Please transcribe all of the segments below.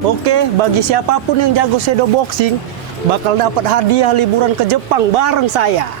Oke, bagi siapapun yang jago shadow boxing, bakal dapat hadiah liburan ke Jepang bareng saya.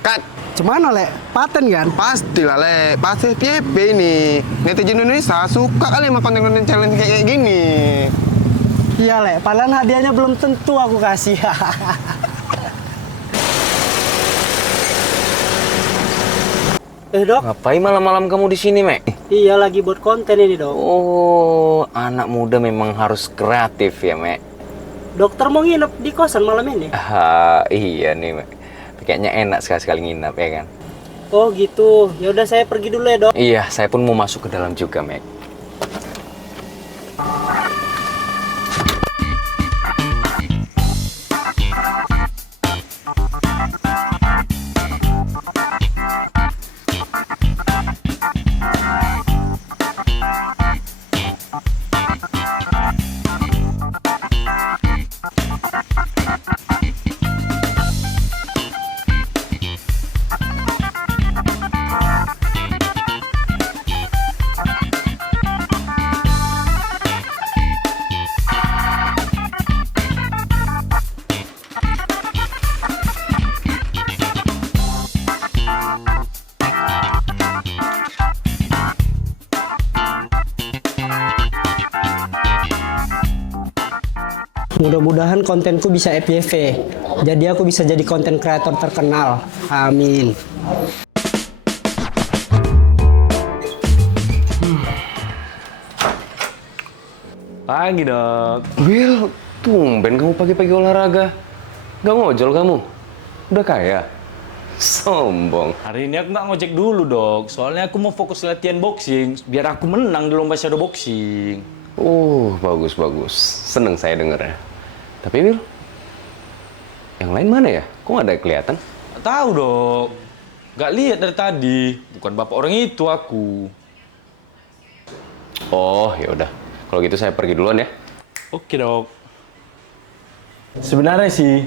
Kat, Cuman Le, paten kan? pastilah Le, pasti PP ini. Netizen Indonesia suka kali sama konten-konten challenge kayak gini. Iya Le, padahal hadiahnya belum tentu aku kasih. Dok? Ngapain malam-malam kamu di sini, Mek? Iya, lagi buat konten ini, Dok. Oh, anak muda memang harus kreatif ya, Mek. Dokter mau nginep di kosan malam ini? Iya nih, Mek. Kayaknya enak sekali-sekali nginap ya kan? Oh gitu. Ya udah saya pergi dulu ya, Dok. Iya, saya pun mau masuk ke dalam juga, Mek. Mudah-mudahan kontenku bisa FYP. Jadi aku bisa jadi konten kreator terkenal. Amin. Pagi, Dok. Will, tumben kamu pagi-pagi olahraga. Gak ngojol kamu? Udah kaya? Sombong. Hari ini aku nggak ngojek dulu, Dok. Soalnya aku mau fokus latihan boxing, biar aku menang di lomba shadow boxing. Bagus-bagus. Seneng saya dengernya. Tapi, Will, yang lain mana ya? Kok nggak ada yang kelihatan? Nggak tahu, Dok. Nggak lihat dari tadi. Bukan bapak orang itu aku. Oh, ya udah. Kalau gitu saya pergi duluan ya. Oke, Dok. Sebenarnya sih,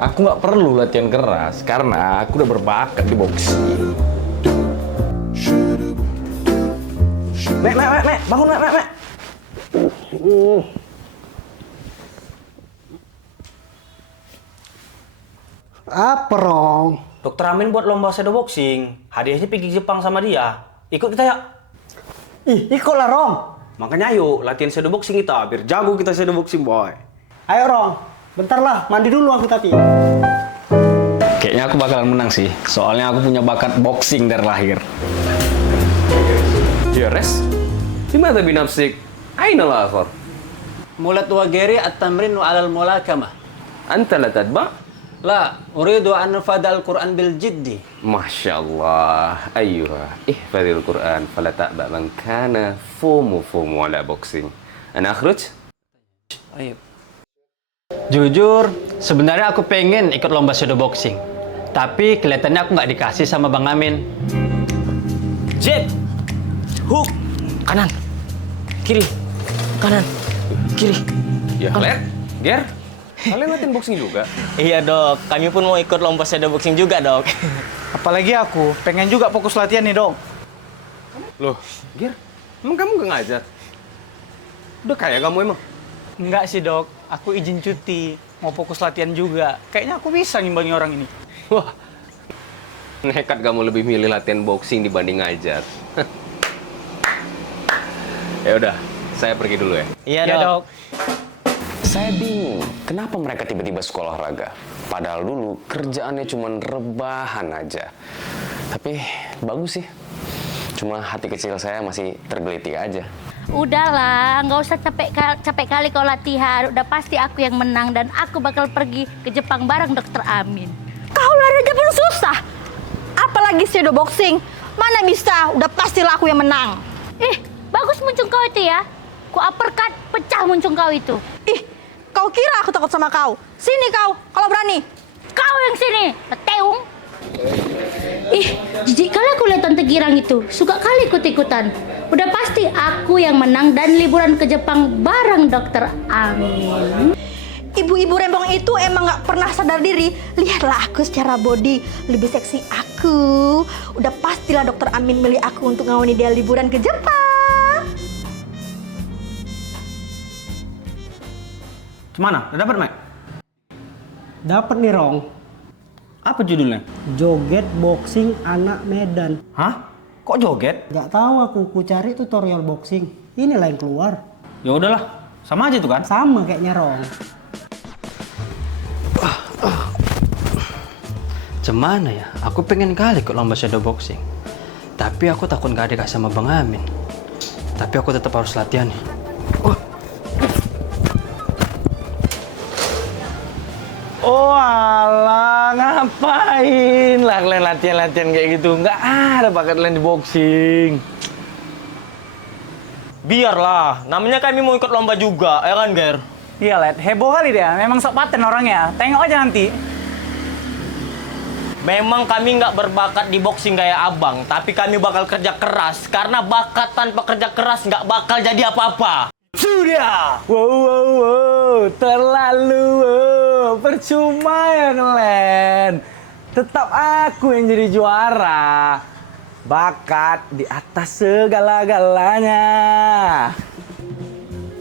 aku nggak perlu latihan keras karena aku udah berbakat di boxing. Mek, bangun, Mek. Apa, Rong? Dokter Amin buat lomba shadow boxing. Hadiahnya pergi Jepang sama dia. Ikut kita ya. Ih, ikutlah, Rong. Makanya ayo latihan shadow boxing kita. Biar jago kita shadow boxing, boy. Ayo, Rong. Bentar lah, mandi dulu aku tapi. Kayaknya aku bakalan menang sih. Soalnya aku punya bakat boxing dari lahir. Ya, Res. Gimana binafsik? Aina al-akhar. Mulat wa geri at-tamrin wa alal mulakama. Anta la tadba? La, uridu an nufada al-Quran bil jiddi. Masya Allah. Ayyuha. Ihfadil Quran. Fala ta'ba man kana fumu ala boxing. Ana akhruj? Ayo. Jujur, sebenarnya aku pengen ikut lomba shadow boxing. Tapi kelihatannya aku nggak dikasih sama Bang Amin. Jab, hook, kanan, kiri, kanan, kiri. Ya, Let. Ger. Kalian latihan boxing juga? Iya, Dok. Kami pun mau ikut lomba shadow boxing juga, Dok. Apalagi aku, pengen juga fokus latihan nih, Dong. Loh, Ger. Emang kamu gak ngajar? Udah kaya kamu emang? Enggak sih, Dok. Aku izin cuti, mau fokus latihan juga. Kayaknya aku bisa ngimbangi orang ini. Wah. Nekat kamu lebih milih latihan boxing dibanding ngajar. Ya udah, saya pergi dulu ya. Iya, Ya, Dok. Dok. Saya bingung, kenapa mereka tiba-tiba sekolah olahraga? Padahal dulu kerjaannya cuma rebahan aja. Tapi bagus sih. Cuma hati kecil saya masih tergelitik aja. Udahlah, nggak usah capek kali kau latihan. Udah pasti aku yang menang dan aku bakal pergi ke Jepang bareng Dokter Amin. Kau lari aja pun susah. Apalagi shadow boxing. Mana bisa, udah pastilah aku yang menang. Ih, bagus muncung kau itu ya. Ku uppercut, pecah muncung kau itu. Ih, kau kira aku takut sama kau? Sini kau, kalau berani. Kau yang sini, teung. Ih, jijik kali aku lihat Tante Girang itu. Suka kali ikut-ikutan. Udah pasti aku yang menang dan liburan ke Jepang bareng Dokter Amin. Ibu-ibu rembong itu emang nggak pernah sadar diri. Lihatlah aku secara body, lebih seksi aku. Udah pastilah dokter Amin milih aku untuk ngawani dia liburan ke Jepang. Gimana? Udah dapat, Mek? Dapat nih, Rong. Apa judulnya? Joget boxing anak Medan. Hah? Kok joget? Gak tahu aku cari tutorial boxing. Inilah yang keluar. Ya udahlah, sama aja tuh kan? Sama kayaknya, Rong. Cemana ya? Aku pengen kali ikut lomba shadow boxing. Tapi aku takut gak dekat sama Bang Amin. Tapi aku tetap harus latihan nih. Oh alah, ngapain lah kalian latihan-latihan kayak gitu? Nggak ada bakat kalian di boxing. Biarlah, namanya kami mau ikut lomba juga, ya kan, Ger? Iya, Led. Heboh kali dia. Memang sok paten orangnya. Tengok aja nanti. Memang kami nggak berbakat di boxing kayak abang, tapi kami bakal kerja keras. Karena bakat tanpa kerja keras nggak bakal jadi apa-apa. Sudah. Wow. Terlalu percuma ya, Len. Tetap aku yang jadi juara. Bakat di atas segala-galanya.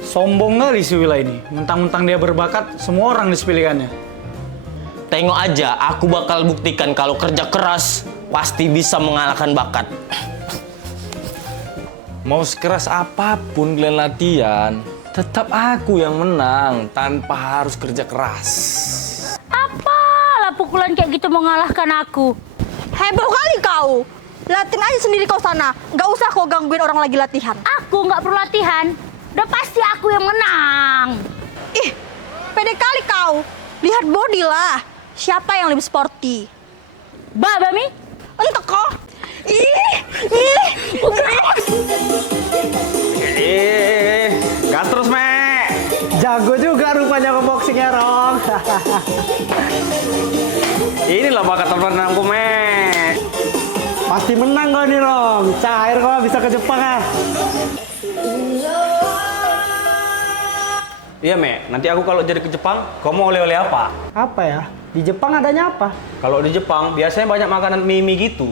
Sombong kali si Wila ini. Mentang-mentang dia berbakat, semua orang disepelekannya. Tengok aja, aku bakal buktikan kalau kerja keras pasti bisa mengalahkan bakat. Mau sekeras apapun kalian latihan, tetap aku yang menang tanpa harus kerja keras. Apalah pukulan kayak gitu mengalahkan aku. Heboh kali kau. Latihan aja sendiri kau sana. Nggak usah kau gangguin orang lagi latihan. Aku nggak perlu latihan. Udah pasti aku yang menang. Ih, pede kali kau. Lihat body lah. Siapa yang lebih sporty? Bami? Entah kau. Gas terus, Mek. Jago juga rupanya ke boxing ya, Rong. Inilah bakat teman-temanku, Mek. Pasti menang kau nih, Rong. Cair kau bisa ke Jepang ah. Iya, Mek. Nanti aku kalau jadi ke Jepang, kau mau oleh-oleh apa? Apa ya? Di Jepang adanya apa? Kalau di Jepang, biasanya banyak makanan mie-mie gitu.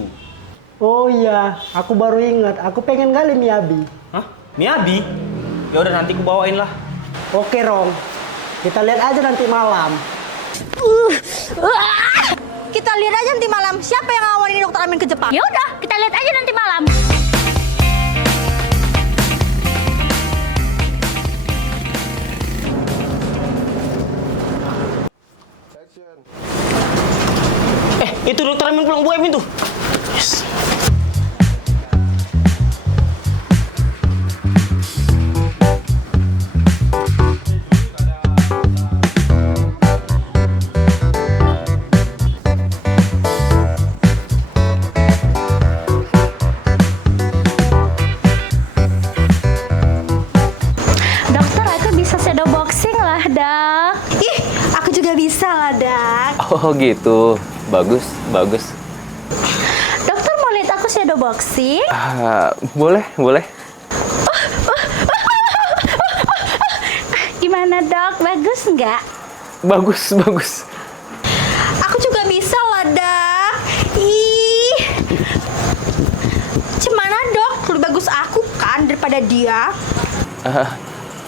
Oh iya, aku baru ingat. Aku pengen kali miyabi. Hah? Miyabi? Ya udah nanti aku bawain lah. Oke, Rong. Kita lihat aja nanti malam. Kita lihat aja nanti malam siapa yang ngawanin dokter Amin ke Jepang. Ya udah, kita lihat aja nanti malam. Itu dokter Amin pulang, Bu Amin tuh. Yes. Dokter, aku bisa shadow boxing lah, Dok. Ih, aku juga bisa lah, Dak. Oh gitu, bagus, bagus. Dokter mau lihat aku shadow boxing? Boleh, boleh. Gimana, Dok? Bagus nggak? Bagus, bagus. Aku juga bisa lah, Dak. Ih. Cemana, Dok? Lebih bagus aku kan daripada dia.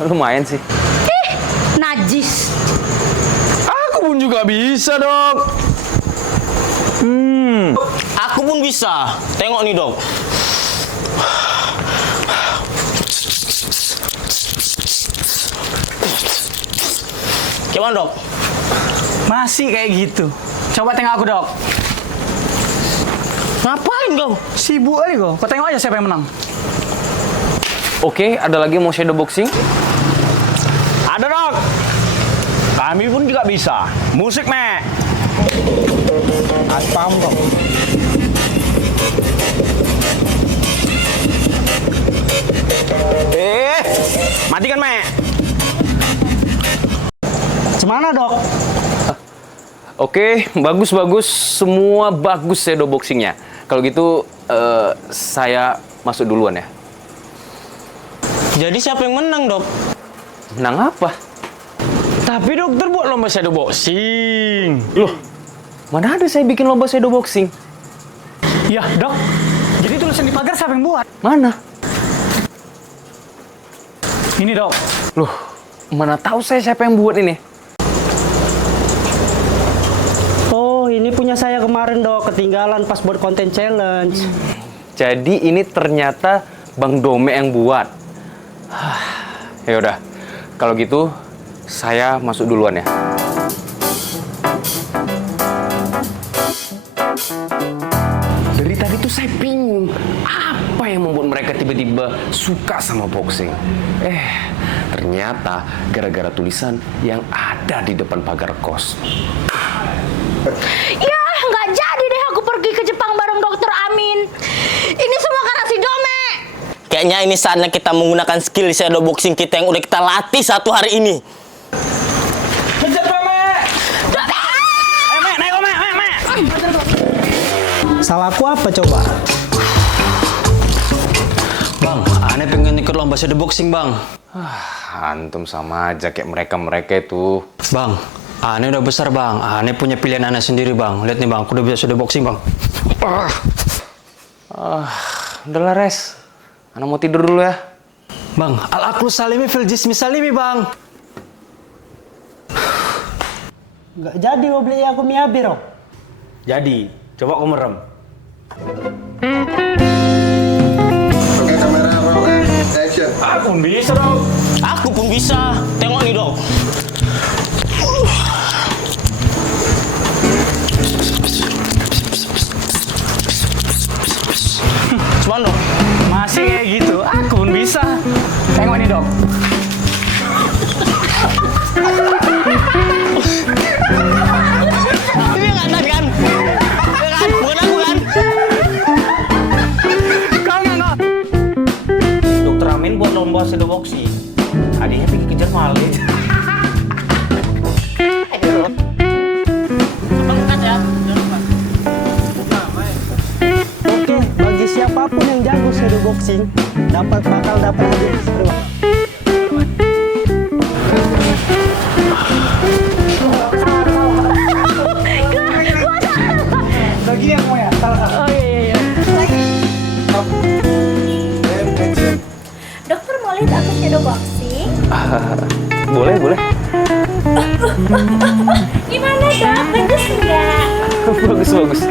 Lumayan sih. Ih, najis. Aku pun juga bisa, Dok. Aku pun bisa. Tengok nih, Dok. Gimana, Dok? Masih kayak gitu. Coba tengok aku, Dok. Ngapain kau? Sibuk kali kok. Kau tengok aja siapa yang menang. Oke, ada lagi mau shadow boxing? Ada, Dok. Kami pun juga bisa. Musik, Mek. Aspam, Dok. Matikan, Mek. Gimana, Dok? Oke, bagus-bagus. Semua bagus shadow boxingnya. Kalau gitu, saya masuk duluan ya. Jadi siapa yang menang, Dok? Menang apa? Tapi dokter buat lomba shadow boxing. Loh, mana ada saya bikin lomba shadow boxing? Ya, Dok. Jadi tulisan di pagar siapa yang buat? Mana? Ini, Dok. Loh, mana tahu saya siapa yang buat ini? Oh, ini punya saya kemarin dok, ketinggalan pas buat konten challenge. Jadi ini ternyata Bang Dome yang buat. Ya udah, kalau gitu saya masuk duluan ya. Dari tadi tuh saya bingung, apa yang membuat mereka tiba-tiba suka sama boxing? Ternyata gara-gara tulisan yang ada di depan pagar kos. Ya, nggak jadi deh aku pergi ke Jepang bareng Dokter Amin. Ini semua karena si Dome. Kayaknya ini saatnya kita menggunakan skill shadow boxing kita yang udah kita latih 1 hari ini. Salahku apa coba? Bang, aneh pengen ikut lomba shadow boxing, Bang. Antum sama aja kayak mereka-mereka itu. Bang, aneh udah besar, Bang. Aneh punya pilihan aneh sendiri, Bang. Lihat nih, Bang. Aku udah bisa shadow boxing, Bang. Udahlah, Res. Anak mau tidur dulu ya. Bang, al-aqlu salimi fil jismi salimi, Bang. Nggak jadi mau beli aku miabi Rob. Jadi, coba kau merem. Oke, kamera roll and action. Aku bisa dong. Aku pun bisa. Tengok nih dok. Cuman dok. Masih kayak gitu. Aku pun bisa. Tengok nih, Dok. Ini nggak tadi kan? Ya kan? Bukan aku kan? Dokter Amin buat lomba shadow boxing. Adiknya pergi kejar maling. Angkat ya. Oke, bagi siapapun yang jago shadow boxing, bakal dapat hadiah istimewa. Lagi yang mau ya? Oh iya. Dokter mau lihat aku shadow boxing? Boleh, boleh. Gimana dok? Bagus nggak? Bagus, bagus.